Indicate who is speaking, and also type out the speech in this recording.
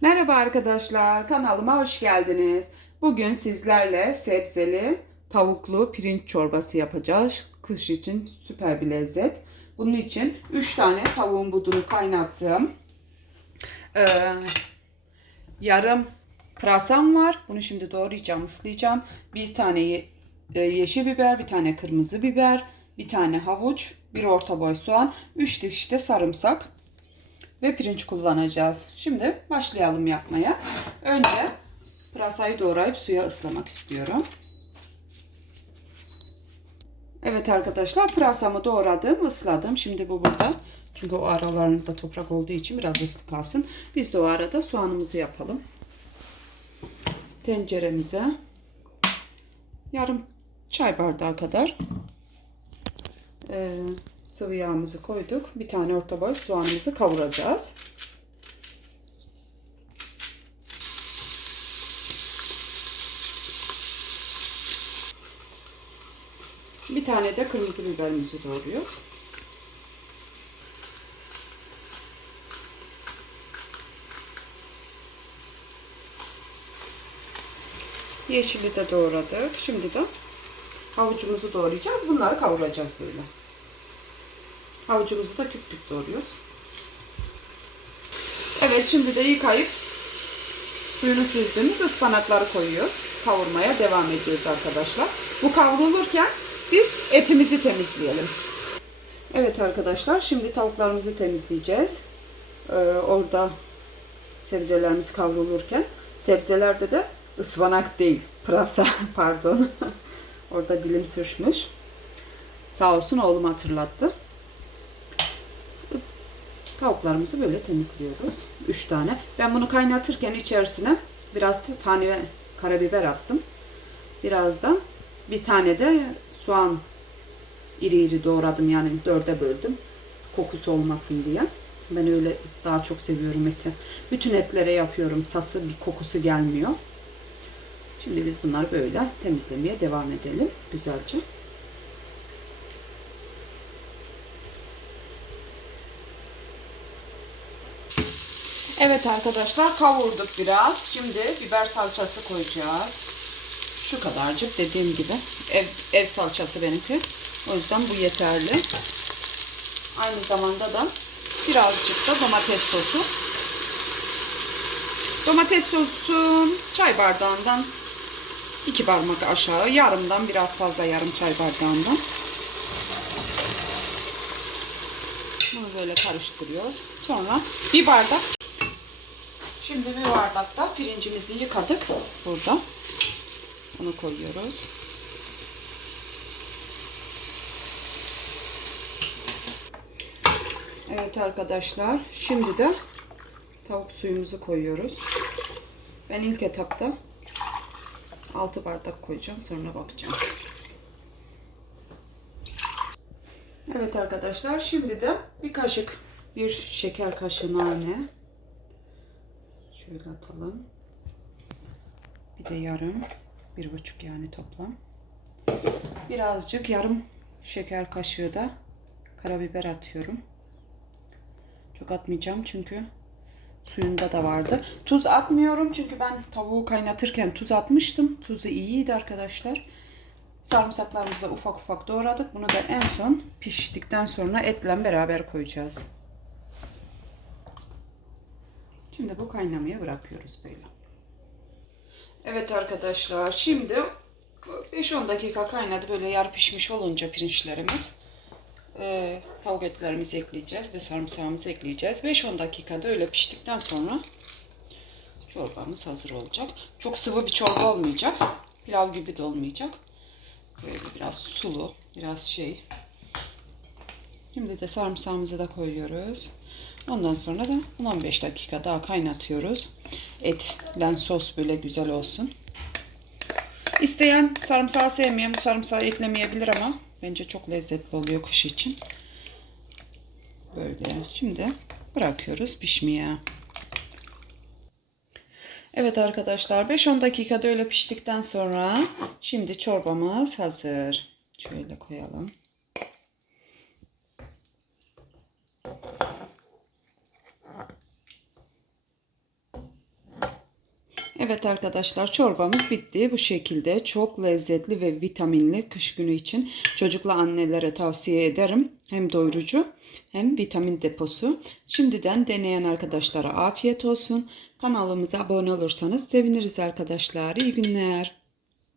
Speaker 1: Merhaba arkadaşlar, kanalıma hoş geldiniz. Bugün sizlerle sebzeli, tavuklu pirinç çorbası yapacağız. Kış için süper bir lezzet. Bunun için 3 tane tavuğun budunu kaynattım. Ee, yarım pırasam var. Bunu şimdi doğrayacağım, ıslayacağım. Bir tane ye- e, yeşil biber, bir tane kırmızı biber, bir tane havuç, bir orta boy soğan, 3 diş de sarımsak ve pirinç kullanacağız. Şimdi başlayalım yapmaya. Önce pırasayı doğrayıp suya ıslamak istiyorum. Evet arkadaşlar pırasamı doğradım, ısladım. Şimdi bu burada. Çünkü o aralarında toprak olduğu için biraz ıslı kalsın. Biz de o arada soğanımızı yapalım. Tenceremize yarım çay bardağı kadar e, sıvı yağımızı koyduk. Bir tane orta boy soğanımızı kavuracağız. Bir tane de kırmızı biberimizi doğruyoruz. Yeşili de doğradık. Şimdi de havucumuzu doğrayacağız. Bunları kavuracağız böyle. Havucumuzu da küp küp doğruyoruz. Evet şimdi de yıkayıp suyunu süzdüğümüz ıspanakları koyuyoruz. Kavurmaya devam ediyoruz arkadaşlar. Bu kavrulurken biz etimizi temizleyelim. Evet arkadaşlar şimdi tavuklarımızı temizleyeceğiz. Ee, orada sebzelerimiz kavrulurken sebzelerde de ıspanak değil pırasa pardon. orada dilim sürçmüş. Sağ olsun oğlum hatırlattı. Tavuklarımızı böyle temizliyoruz. 3 tane. Ben bunu kaynatırken içerisine biraz da tane karabiber attım. Birazdan bir tane de soğan iri iri doğradım yani dörde böldüm. Kokusu olmasın diye. Ben öyle daha çok seviyorum eti. Bütün etlere yapıyorum. Sası bir kokusu gelmiyor. Şimdi biz bunları böyle temizlemeye devam edelim. Güzelce. Evet arkadaşlar kavurduk biraz. Şimdi biber salçası koyacağız. Şu kadarcık dediğim gibi. Ev, ev salçası benimki. O yüzden bu yeterli. Aynı zamanda da birazcık da domates sosu. Domates sosu çay bardağından iki parmak aşağı. Yarımdan biraz fazla yarım çay bardağından. Bunu böyle karıştırıyoruz. Sonra bir bardak Şimdi bir bardakta pirincimizi yıkadık. Burada. Bunu koyuyoruz. Evet arkadaşlar. Şimdi de tavuk suyumuzu koyuyoruz. Ben ilk etapta 6 bardak koyacağım. Sonra bakacağım. Evet arkadaşlar. Şimdi de bir kaşık bir şeker kaşığı nane Şöyle atalım. Bir de yarım. Bir buçuk yani toplam. Birazcık yarım şeker kaşığı da karabiber atıyorum. Çok atmayacağım çünkü suyunda da vardı. Tuz atmıyorum çünkü ben tavuğu kaynatırken tuz atmıştım. Tuzu iyiydi arkadaşlar. Sarımsaklarımızı da ufak ufak doğradık. Bunu da en son piştikten sonra etle beraber koyacağız. Şimdi bu kaynamaya bırakıyoruz böyle. Evet arkadaşlar şimdi 5-10 dakika kaynadı böyle yar pişmiş olunca pirinçlerimiz e, tavuk etlerimizi ekleyeceğiz ve sarımsağımızı ekleyeceğiz. 5-10 dakikada öyle piştikten sonra çorbamız hazır olacak. Çok sıvı bir çorba olmayacak. Pilav gibi de olmayacak. Böyle biraz sulu, biraz şey. Şimdi de sarımsağımızı da koyuyoruz. Ondan sonra da 15 dakika daha kaynatıyoruz. Etle sos böyle güzel olsun. İsteyen sarımsağı sevmeyen bu sarımsağı eklemeyebilir ama bence çok lezzetli oluyor kış için. Böyle. Şimdi bırakıyoruz pişmeye. Evet arkadaşlar 5-10 dakikada öyle piştikten sonra şimdi çorbamız hazır. Şöyle koyalım. Evet arkadaşlar çorbamız bitti. Bu şekilde çok lezzetli ve vitaminli kış günü için çocuklu annelere tavsiye ederim. Hem doyurucu hem vitamin deposu. Şimdiden deneyen arkadaşlara afiyet olsun. Kanalımıza abone olursanız seviniriz arkadaşlar. İyi günler.